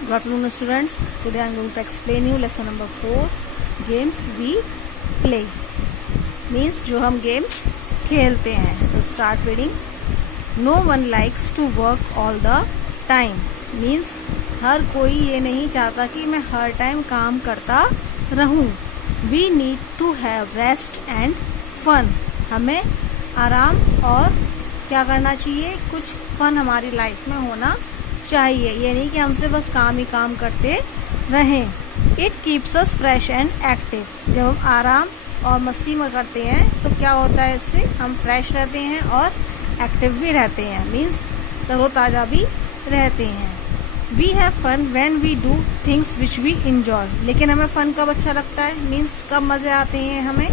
Good afternoon students. Today I am going to explain you lesson number 4. Games we play means जो हम games खेलते हैं. तो start reading. No one likes to work all the time means हर कोई ये नहीं चाहता कि मैं हर टाइम काम करता रहूं. We need to have rest and fun. हमें आराम और क्या करना चाहिए, कुछ फन हमारी लाइफ में होना चाहिए. ये नहीं कि हम सिर्फ बस काम ही काम करते रहें. It keeps us fresh and active. जब हम आराम और मस्ती में करते हैं तो क्या होता है, इससे हम फ्रेश रहते हैं और एक्टिव भी रहते हैं मीन्स तरोताज़ा भी रहते हैं. We have fun when we do things which we enjoy. लेकिन हमें फन कब अच्छा लगता है मीन्स कब मज़े आते हैं हमें,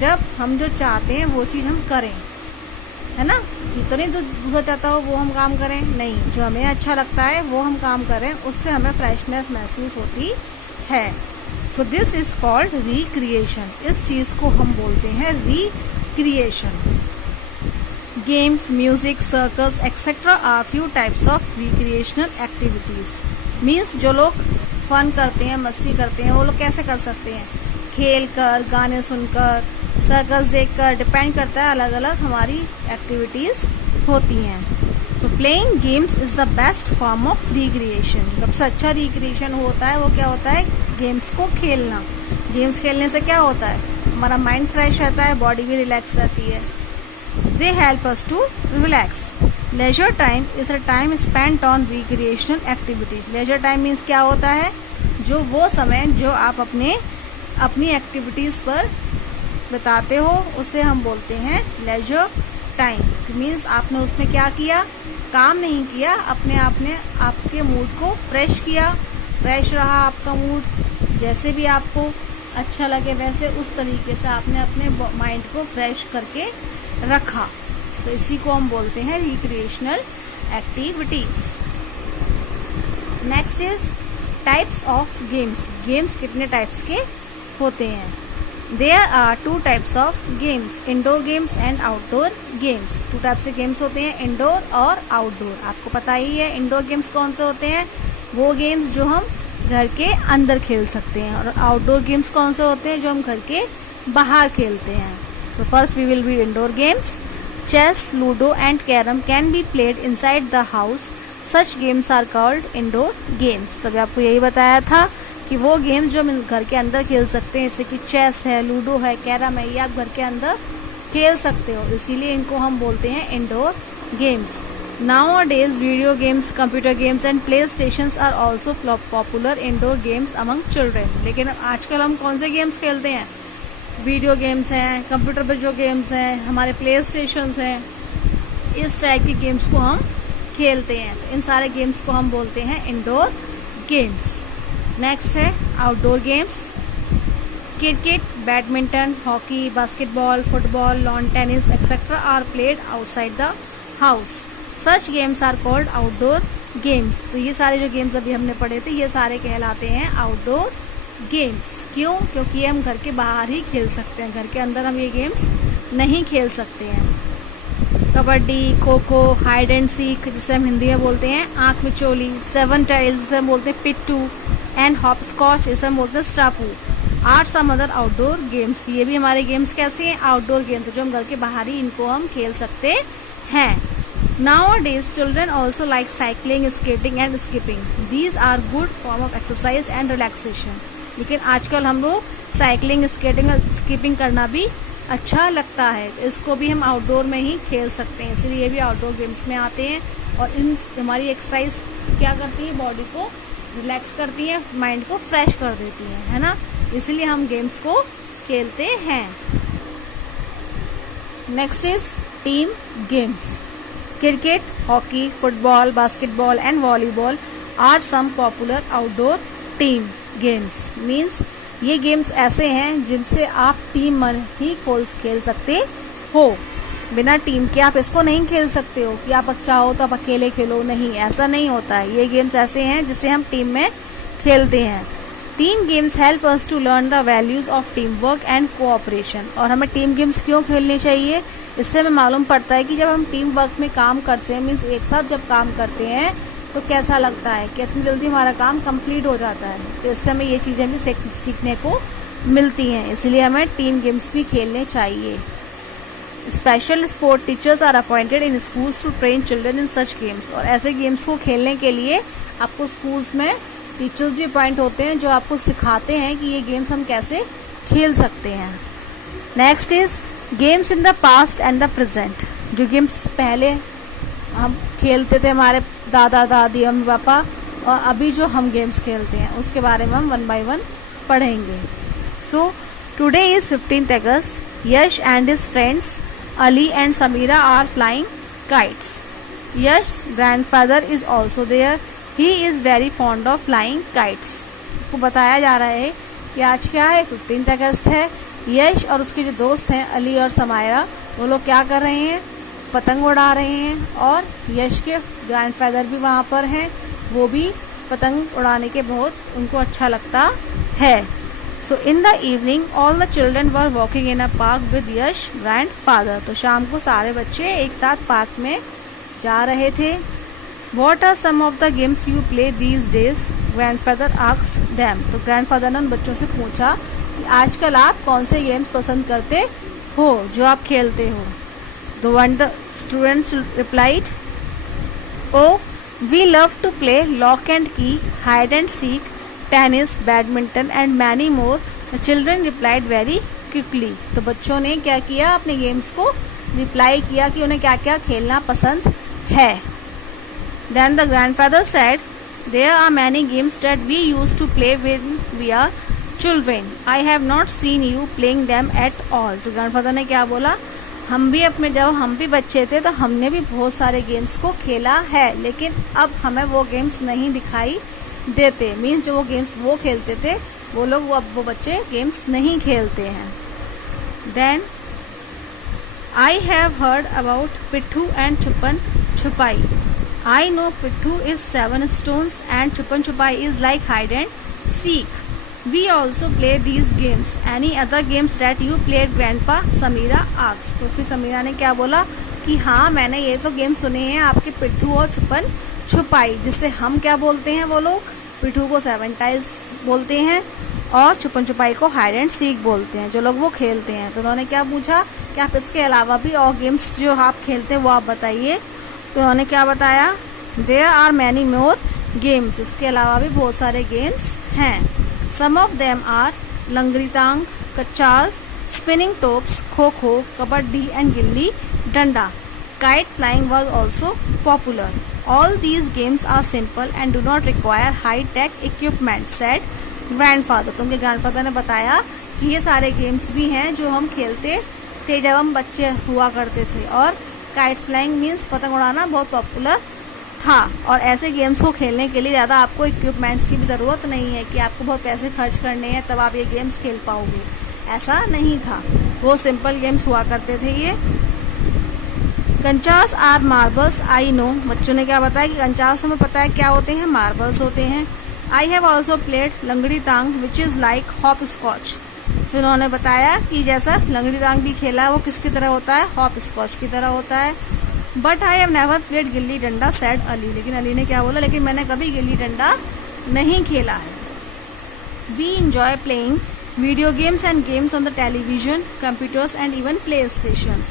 जब हम जो चाहते हैं वो चीज़ हम करें, है ना. ये तो नहीं दूसरा चाहता हो वो हम काम करें, नहीं, जो हमें अच्छा लगता है वो हम काम करें, उससे हमें फ्रेशनेस महसूस होती है. So this is called recreation. इस चीज़ को हम बोलते हैं recreation. Games, music, circus etcetera are few types of recreational activities. Means जो लोग फन करते हैं, मस्ती करते हैं, वो लोग कैसे कर सकते हैं, खेल कर, गाने सुनकर, सर्कस देखकर, डिपेंड करता है, अलग अलग हमारी एक्टिविटीज होती हैं. तो playing games is the best form of recreation. सबसे अच्छा रिक्रिएशन होता है वो क्या होता है, गेम्स को खेलना. गेम्स खेलने से क्या होता है, हमारा माइंड फ्रेश रहता है, बॉडी भी रिलैक्स रहती है. They help us to relax. Leisure time is a time spent on recreational activities. Leisure time means क्या होता है, जो वो समय जो आप अपनी एक्टिविटीज पर बताते हो उसे हम बोलते हैं लेजर टाइम. मीन्स आपने उसमें क्या किया, काम नहीं किया, अपने आप ने आपके मूड को फ्रेश किया, फ्रेश रहा आपका मूड, जैसे भी आपको अच्छा लगे वैसे उस तरीके से आपने अपने माइंड को फ्रेश करके रखा. तो इसी को हम बोलते हैं recreational activities. Next is types of games. Games कितने टाइप्स के होते हैं. There are two types of games, indoor games and outdoor games. Two type से गेम्स होते हैं, इंडोर और आउटडोर. आपको पता ही है इंडोर गेम्स कौन से होते हैं, वो गेम्स जो हम घर के अंदर खेल सकते हैं, और आउटडोर गेम्स कौन से होते हैं जो हम घर के बाहर खेलते हैं. तो first we will be indoor games. Chess, ludo and carrom can be played inside the house. Such games are called indoor games. तभी आपको यही बताया था कि वो गेम्स जो हम घर के अंदर खेल सकते हैं, जैसे कि चेस है, लूडो है, कैरम है, ये आप घर के अंदर खेल सकते हो, इसीलिए इनको हम बोलते हैं indoor games. Nowadays, video games, computer games and play stations are also popular indoor games among children. लेकिन आजकल हम कौन से गेम्स खेलते हैं, वीडियो गेम्स हैं, कंप्यूटर पर जो गेम्स हैं, हमारे प्ले स्टेशंस हैं, इस टाइप की गेम्स को हम खेलते हैं. इन सारे गेम्स को हम बोलते हैं इंडोर गेम्स. नेक्स्ट है outdoor games. Cricket, badminton, hockey, basketball, football, lawn tennis etcetera are played outside the house. Such games are called outdoor games. तो ये सारे जो गेम्स अभी हमने पढ़े थे ये सारे कहलाते हैं आउटडोर गेम्स. क्यों, क्योंकि हम घर के बाहर ही खेल सकते हैं, घर के अंदर हम ये गेम्स नहीं खेल सकते हैं. Kabaddi, kho kho, hide and seek जिसे हम हिंदी में बोलते हैं आंख मिचोली, 7 टाइल्स जिसे हम बोलते हैं पिट्टू, एंड हॉप स्कॉच जिसे हम बोलते हैं स्टापू, or some other outdoor games. ये भी हमारे गेम्स कैसे हैं, आउटडोर गेम्स, जो हम घर के बाहर ही इनको हम खेल सकते हैं. Nowadays, children also like cycling, skating and skipping. These are good form of exercise and relaxation. लेकिन आजकल हम लोग साइकिलिंग, स्केटिंग और स्किपिंग करना भी अच्छा लगता है, इसको भी हम आउटडोर में ही खेल सकते हैं, इसलिए ये भी आउटडोर गेम्स में आते हैं. और इन हमारी एक्सरसाइज क्या करती है, बॉडी को रिलैक्स करती है, माइंड को फ्रेश कर देती है ना, इसलिए हम गेम्स को खेलते हैं. Next is team games. Cricket, hockey, football, basketball and volleyball are some popular outdoor team games. Means ये गेम्स ऐसे हैं जिनसे आप टीम में ही खेल सकते हो, बिना टीम के आप इसको नहीं खेल सकते हो कि आप चाहो तो आप अकेले खेलो, नहीं, ऐसा नहीं होता है. ये गेम्स ऐसे हैं जिसे हम टीम में खेलते हैं. Team games help us to learn the values of team work and cooperation. और हमें टीम गेम्स क्यों खेलनी चाहिए, इससे हमें मालूम पड़ता है कि जब हम टीम वर्क में काम करते हैं, मीन्स एक साथ जब काम करते हैं तो कैसा लगता है कि इतनी जल्दी हमारा काम कंप्लीट हो जाता है। तो इससे हमें ये चीज़ें भी सीखने को मिलती हैं, इसलिए हमें टीम गेम्स भी खेलने चाहिए। Special sport teachers are appointed in schools to train children in such games. और ऐसे गेम्स को खेलने के लिए आपको स्कूल्स में टीचर्स भी अपॉइंट होते हैं जो आपको सिखाते हैं कि ये गेम्स हम कैसे खेल सकते हैं। Next is games in the past and the present. जो गेम्स पहले हम खेलते थे, हमारे दादा दादी मम्मी पापा, और अभी जो हम गेम्स खेलते हैं उसके बारे में हम 1 by 1 पढ़ेंगे। So today is 15th August. Yash and his friends Ali and Samira are flying kites. Yash's grandfather is also there. He is very fond of flying kites. आपको बताया जा रहा है कि आज क्या है, 15th अगस्त है। यश और उसके जो दोस्त हैं अली और समायरा, वो लोग क्या कर रहे हैं, पतंग उड़ा रहे हैं। और यश के ग्रैंडफादर भी वहाँ पर हैं, वो भी पतंग उड़ाने के बहुत उनको अच्छा लगता है। So in the evening all the children were walking in a park with Yash grandfather. तो शाम को सारे बच्चे एक साथ पार्क में जा रहे थे। What are some of the games you play these days? Grandfather asked them. तो grandfather ने उन बच्चों से पूछा कि आजकल आप कौन से गेम्स पसंद करते हो जो आप खेलते हो। The students replied, Oh, we love to play lock and key, hide and seek, tennis, badminton and many more. The children replied very quickly. तो बच्चों ने क्या किया, अपने गेम्स को रिप्लाई किया कि उन्हें क्या क्या खेलना पसंद है। Then the grandfather said, there are many games that we used to play when we are children. I have not seen you playing them at all. तो ग्रैंडफादर ने क्या बोला, जब हम भी बच्चे थे तो हमने भी बहुत सारे गेम्स को खेला है, लेकिन अब हमें वो गेम्स नहीं दिखाई देते। मीन्स जो वो गेम्स वो खेलते थे वो लोग अब वो बच्चे गेम्स नहीं खेलते हैं। Then I have heard about पिट्ठू एंड छुपन छुपाई। आई नो पिट्ठू इज 7 stones एंड छुपन छुपाई is like hide and seek. We also play these games. Any other games that you played grandpa? Samira asked. तो फिर समीरा ने क्या बोला कि हाँ, मैंने ये तो गेम सुने हैं आपके पिट्ठू और छुपन छुपाई, जिससे हम क्या बोलते हैं, वो लोग पिट्ठू को 7 टाइल्स बोलते हैं और छुपन छुपाई को हाइड एंड सीक बोलते हैं, जो लोग वो खेलते हैं। तो उन्होंने क्या पूछा कि आप इसके अलावा भी और गेम्स जो आप खेलते हैं वो आप बताइए। तो उन्होंने क्या बताया, there are many more games. इसके अलावा भी बहुत सारे गेम्स हैं। सम ऑफ देम आर लंगड़ी तांग, कच्चास, spinning tops, kho kho, kabaddi and gilli danda. Kite flying was also popular. All these games are simple and do not require high-tech equipment, said grandfather. तो उनके grandfather ने बताया कि ये सारे गेम्स भी हैं जो हम खेलते थे जब हम बच्चे हुआ करते थे, और kite flying means पतंग उड़ाना बहुत पॉपुलर था। और ऐसे गेम्स को खेलने के लिए ज़्यादा आपको इक्विपमेंट्स की भी ज़रूरत नहीं है कि आपको बहुत पैसे खर्च करने हैं तब आप ये गेम्स खेल पाओगे, ऐसा नहीं था। वो सिंपल गेम्स हुआ करते थे ये। कंचास आर मार्बल्स, आई नो। बच्चों ने क्या बताया कि कंचास हमें पता है क्या होते हैं, मार्बल्स होते हैं। I have also played langdi taang which is like hopscotch. फिर उन्होंने बताया कि जैसा लंगड़ी तांग भी खेला है वो किसकी तरह होता है, हॉप स्कॉच की तरह होता है। But I have never played gilli danda, said Ali. लेकिन अली ने क्या बोला, लेकिन मैंने कभी गिल्ली डंडा नहीं खेला है। We enjoy playing video games and games on the television, computers and even play station.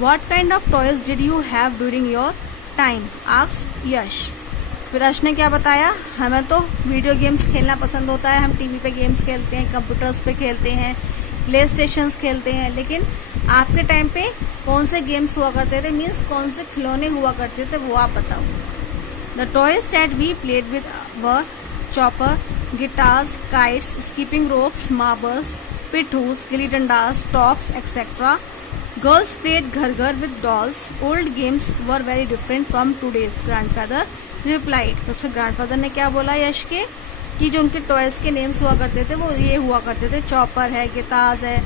What kind of toys did you have during your time? asked यश। फिर यश ने क्या बताया, हमें तो वीडियो गेम्स खेलना पसंद होता है, हम टीवी पे गेम्स खेलते हैं, कंप्यूटर्स पे खेलते हैं, प्ले स्टेशंस खेलते हैं। लेकिन आपके टाइम पे कौन से गेम्स हुआ करते थे, मीन्स कौन से खिलौने हुआ करते थे, वो आप बताओ। The toys that we played with were chopper, guitars, kites, skipping ropes, marbles, pitthus, gilli dandas, tops etcetera. Girls played घर-घर with dolls. Old games were very different from today's. Grandfather replied. सबसे ग्रैंडफादर ने क्या बोला यश के, कि जो उनके टॉयज के नेम्स हुआ करते थे वो ये हुआ करते थे, चॉपर है, गिटार्स है,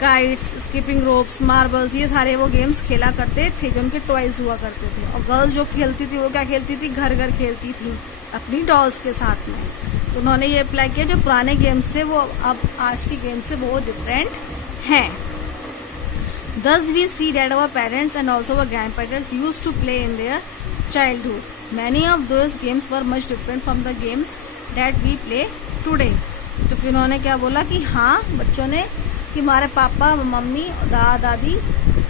काइट्स, स्कीपिंग रोप्स, मार्बल्स, ये सारे वो गेम्स खेला करते थे जो उनके टॉयज हुआ करते थे। और गर्ल्स जो खेलती थी वो क्या खेलती थी, घर घर खेलती थी अपनी डॉल्स के साथ में। तो उन्होंने ये अप्लाई किया, जो पुराने गेम्स थे वो अब आज के गेम से बहुत डिफरेंट हैं। Thus we see that our parents and also our grandparents used to play in their childhood. Many of those games were much different from the games that we play today. तो फिर उन्होंने क्या बोला कि हाँ, बच्चों ने, कि हमारे पापा मम्मी दादा दादी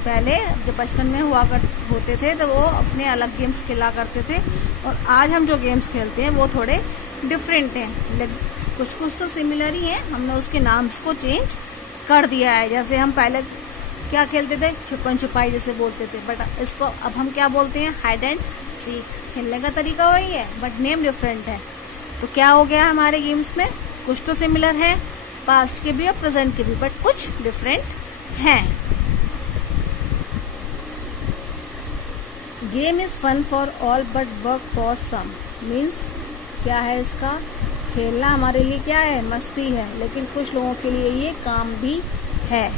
पहले जब बचपन में होते थे तो वो अपने अलग गेम्स खेला करते थे, और आज हम जो गेम्स खेलते हैं वो थोड़े डिफरेंट हैं। कुछ कुछ तो सिमिलर ही हैं, हमने उसके नाम्स को चेंज कर दिया है। जैसे हम पहले क्या खेलते थे, छुपन छुपाई जैसे बोलते थे, बट इसको अब हम क्या बोलते हैं, हाइड एंड सीक। खेलने का तरीका वही है बट नेम डिफरेंट है। तो क्या हो गया हमारे गेम्स में, कुछ तो सिमिलर है, पास्ट के भी और प्रेजेंट के भी, बट कुछ डिफरेंट हैं। Game is fun for all but work for some. Means क्या है इसका, खेलना हमारे लिए क्या है, मस्ती है, लेकिन कुछ लोगों के लिए ये काम भी है।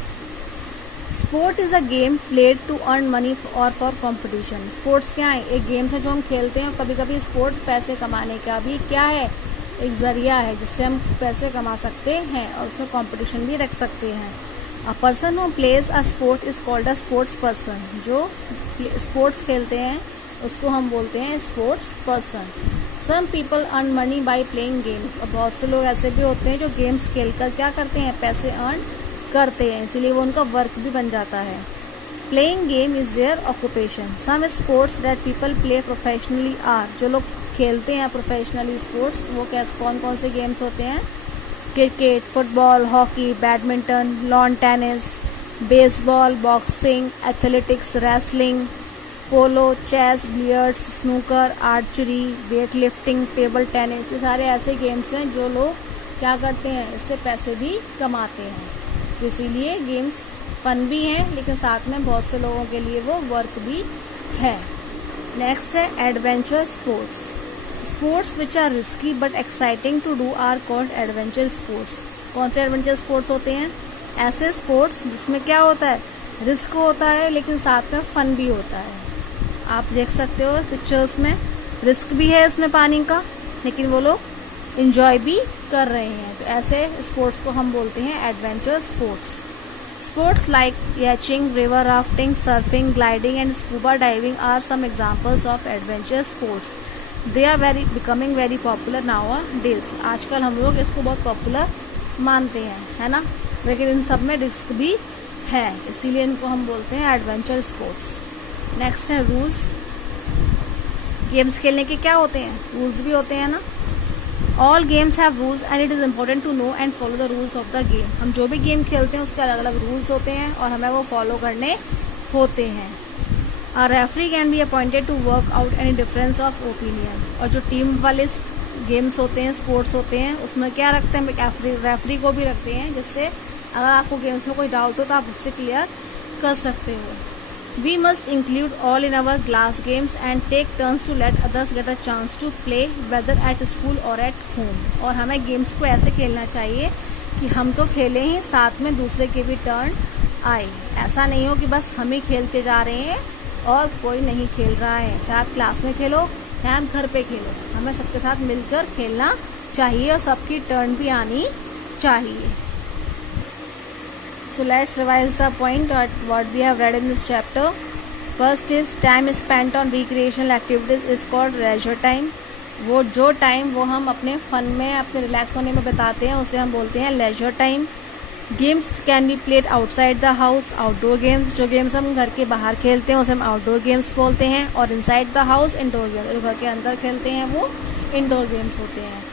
Sport is a game played to earn money और फॉर कॉम्पिटिशन। स्पोर्ट्स क्या है, एक गेम है जो हम खेलते हैं, और कभी कभी स्पोर्ट्स पैसे कमाने का भी क्या है, एक जरिया है जिससे हम पैसे कमा सकते हैं, और उसमें कंपटीशन भी रख सकते हैं। A person who plays a sport is called a sports person. जो स्पोर्ट्स खेलते हैं उसको हम बोलते हैं sports person. Some people earn money by playing games. और बहुत से लोग ऐसे भी होते हैं जो गेम्स खेलकर क्या करते हैं, पैसे अर्न करते हैं, इसीलिए वो उनका वर्क भी बन जाता है। Playing game is their occupation. Some sports that people play professionally are. जो लोग खेलते हैं प्रोफेशनली स्पोर्ट्स, वो कैसे कौन कौन से गेम्स होते हैं, cricket, football, hockey, badminton, lawn tennis, baseball, boxing, athletics, wrestling, polo, chess, billiards, snooker, archery, weight lifting, table tennis. ये सारे ऐसे गेम्स हैं जो लोग क्या करते हैं, इससे पैसे भी कमाते हैं। तो इसीलिए गेम्स फन भी हैं, लेकिन साथ में बहुत से लोगों के लिए वो वर्क भी है। नेक्स्ट है adventure sports. Sports which are risky but exciting to do are called adventure sports. कौन से एडवेंचर स्पोर्ट्स होते हैं, ऐसे स्पोर्ट्स जिसमें क्या होता है, रिस्क होता है लेकिन साथ में फन भी होता है। आप देख सकते हो पिक्चर्स में, रिस्क भी है इसमें पानी का, लेकिन वो लोग इंजॉय भी कर रहे हैं। तो ऐसे स्पोर्ट्स को हम बोलते हैं adventure sports. Sports like yachting, river rafting, surfing, gliding and scuba diving are some examples of adventure sports. They are becoming very popular nowadays. आजकल हम लोग इसको बहुत पॉपुलर मानते हैं, है ना, लेकिन इन सब में रिस्क भी है, इसीलिए इनको हम बोलते हैं एडवेंचर स्पोर्ट्स। नेक्स्ट है रूल्स। गेम्स खेलने के क्या होते हैं, रूल्स भी होते हैं ना। All games have rules and it is important to know and follow the rules of the game. हम जो भी गेम खेलते हैं उसके अलग अलग रूल्स होते हैं और हमें वो फॉलो करने होते हैं। A referee can be appointed to work out any difference of opinion. और जो टीम वाले गेम्स होते हैं, स्पोर्ट्स होते हैं, उसमें क्या रखते हैं, रेफरी को भी रखते हैं, जिससे अगर आपको गेम्स में कोई डाउट हो तो आप उससे क्लियर कर सकते हो। We must include all in our class games and take turns to let others get a chance to play whether at school or at home। और हमें गेम्स को ऐसे खेलना चाहिए कि हम तो खेलें ही, साथ में दूसरे के भी टर्न आए। ऐसा नहीं हो कि बस हम ही खेलते जा रहे हैं और कोई नहीं खेल रहा है। चाहे आप क्लास में खेलो या आप घर पे खेलो, हमें सबके साथ मिलकर खेलना चाहिए और सबकी टर्न भी आनी चाहिए। So let's revise the point what we have read in this chapter. First is time spent on recreational activities is called leisure time. वो जो टाइम वो हम अपने फन में, अपने रिलैक्स होने में बिताते हैं, उसे हम बोलते हैं leisure time. Games can be played outside the house. Outdoor games, जो गेम्स हम घर के बाहर खेलते हैं उसे हम आउटडोर गेम्स बोलते हैं। और inside the house indoor games, जो घर के अंदर खेलते हैं वो इंडोर गेम्स होते हैं।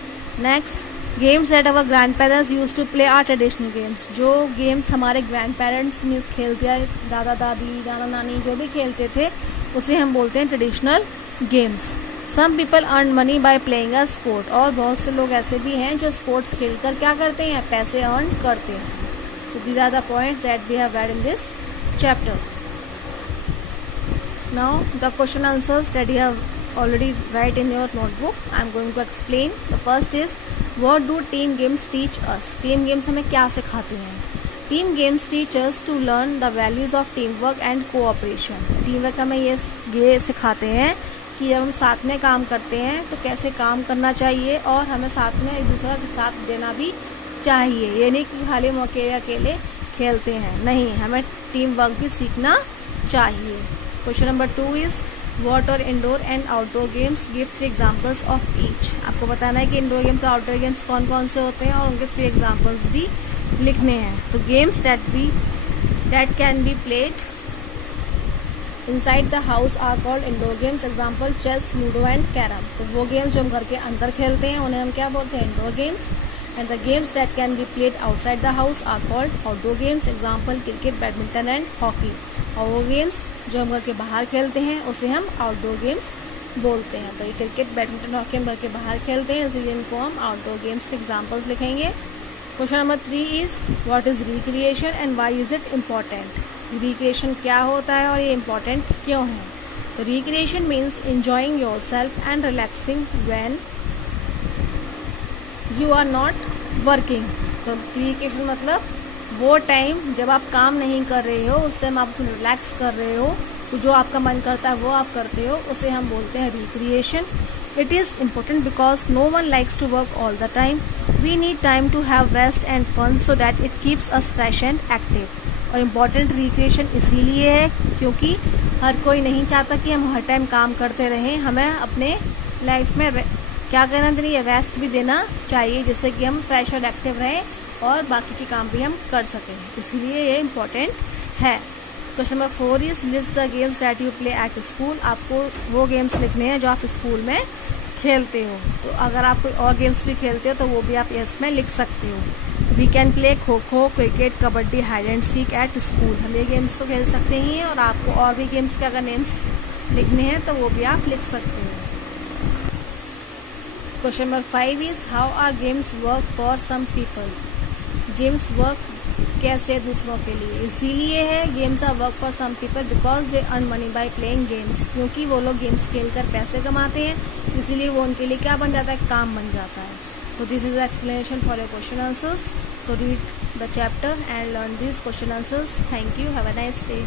Next, games that our grand parents use to play are traditional games. जो गेम्स हमारे ग्रैंड पेरेंट्स मीन्स खेलते हैं, दादा दादी, नाना नानी जो भी खेलते थे उसे हम बोलते हैं traditional games. Some people earn money by playing a sport. और बहुत से लोग ऐसे भी हैं जो स्पोर्ट्स खेलकर क्या करते हैं, पैसे अर्न करते हैं। So these are the points that we have read in this chapter. Now the question answers that you have already write in your notebook. I am going to explain. The first is what do team games teach us? Team games हमें क्या सिखाते हैं? Team games teach us to learn the values of teamwork and cooperation. Teamwork हमें ये सिखाते हैं कि जब हम साथ में काम करते हैं तो कैसे काम करना चाहिए और हमें साथ में एक दूसरे का साथ देना भी चाहिए। ये नहीं कि खाली हम अकेले खेलते हैं, नहीं, हमें टीम वर्क भी सीखना चाहिए। Question number 2 is वॉट और indoor and outdoor games, give 3 examples of each. आपको बताना है कि इंडोर गेम्स और आउटडोर गेम्स कौन कौन से होते हैं और उनके 3 एग्जाम्पल्स भी लिखने हैं। तो games that can be played inside the house are called indoor games, example chess, ludo and carrom. तो वो गेम्स जो हम घर के अंदर खेलते हैं उन्हें हम क्या बोलते हैं, indoor games. And the games that can be played outside the house are called outdoor games, example cricket, badminton and hockey. और वो गेम्स जो हम घर के बाहर खेलते हैं उसे हम आउटडोर गेम्स बोलते हैं। तो ये क्रिकेट, बैडमिंटन, हॉकी हम घर के बाहर खेलते हैं, इसलिए इनको हम आउटडोर गेम्स के एग्जाम्पल्स लिखेंगे। Question number 3 is what is recreation and why is it important. Recreation क्या होता है और ये इम्पॉर्टेंट क्यों है। तो recreation means enjoying your self and relaxing when you are not working. तो रिक्रिएशन मतलब वो टाइम जब आप काम नहीं कर रहे हो, उस टाइम आप रिलैक्स कर रहे हो, तो जो आपका मन करता है वो आप करते हो, उसे हम बोलते हैं recreation. It is important because no one likes to work all the time. We need time to have rest and fun so that it keeps us fresh and active. और इम्पॉर्टेंट रिक्रिएशन इसीलिए है क्योंकि हर कोई नहीं चाहता कि हम हर time काम करते रहें। हमें अपने लाइफ में क्या करना चाहिए, रेस्ट भी देना चाहिए, जिससे कि हम फ्रेश और एक्टिव रहें और बाकी के काम भी हम कर सकें। इसलिए ये इम्पॉर्टेंट है। Question number 4 is list the games that you play at school. आपको वो गेम्स लिखने हैं जो आप स्कूल में खेलते हो। तो अगर आप कोई और गेम्स भी खेलते हो तो वो भी आप इसमें लिख सकते हो। We can play kho kho, cricket, kabaddi, hide and seek at school. हम ये गेम्स तो खेल सकते ही हैं और आपको और भी गेम्स के अगर नेम्स लिखने हैं तो वो भी आप लिख सकते हो। Question number 5 is how are games work for some people. Games work कैसे दूसरों के लिए, इसीलिए है games are work for some people because they earn money by playing games. क्योंकि वो लोग गेम्स खेलकर पैसे कमाते हैं, इसीलिए वो उनके लिए क्या बन जाता है, काम बन जाता है। तो this is the explanation for your question answers. So read the chapter and learn this question answers. Thank you, have a nice day.